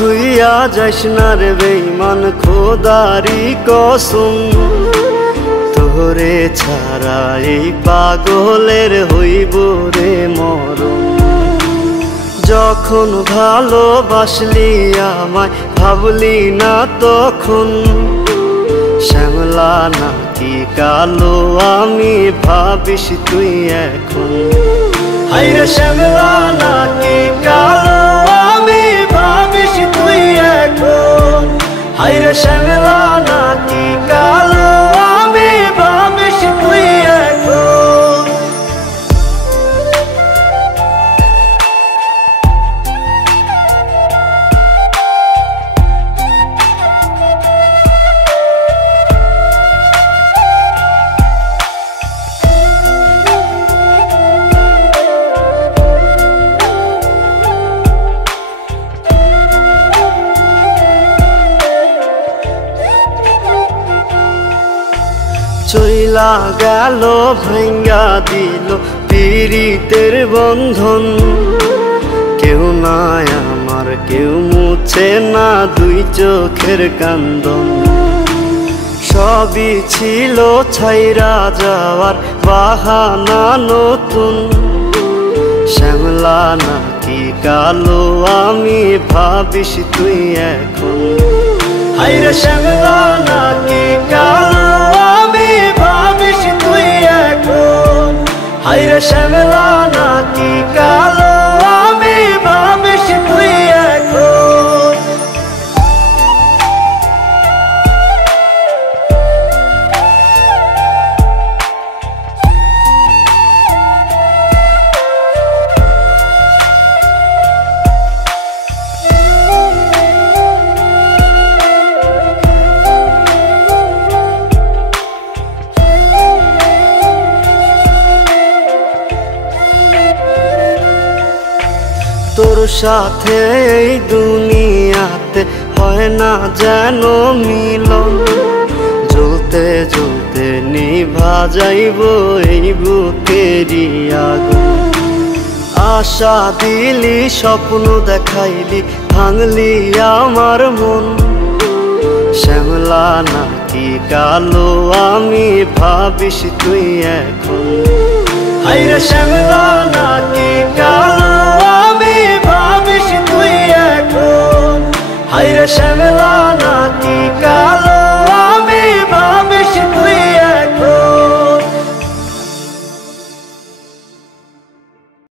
থুইয়া যাইস না রে বেঈমান খোদারি কসম, তোরে ছাড়া এই পাগলের হইব রে মরণ। যখন ভালোবাসলি আমায় ভাবলি না তখন, শ্যামলা নাকি কালো আমি ভাবিস তুই এখন। হায়রে শ্যামলা নাকি কালো আমি ভাবিস তুই এখন। হায়রে শ্যামলা নাকি কালো আমি ভাবিস তুই এখন। চইলা গেল ভাঙ্গা দিল পীড়িতের বন্ধন, কেউ নাই আমার কেউ মুছে না দুই চোখের কান্দন। সবই ছিল ছাইরা যাওয়ার বাহানা নতুন, শ্যামলা নাকি কালো আমি ভাবিস তুই এখন। হায়রে শ্যামলা নাকি কালো আমি ভাবিস তুই এখন। হায়রে শ্যামলা নাকি কালো আমি ভাবিস তুই এখন। তোর সাথে এই দুনিয়াতে হয় না যেন মিলন, জ্বলতে জ্বলতে নিভা যাইব এই বুকেরই আগুন। আশা দিলি স্বপ্ন দেখাইলি ভাঙলি আমার মন, শ্যামলা নাকি কালো আমি ভাবিস তুই এখন। হায়রে শ্যামলা নাকি কালো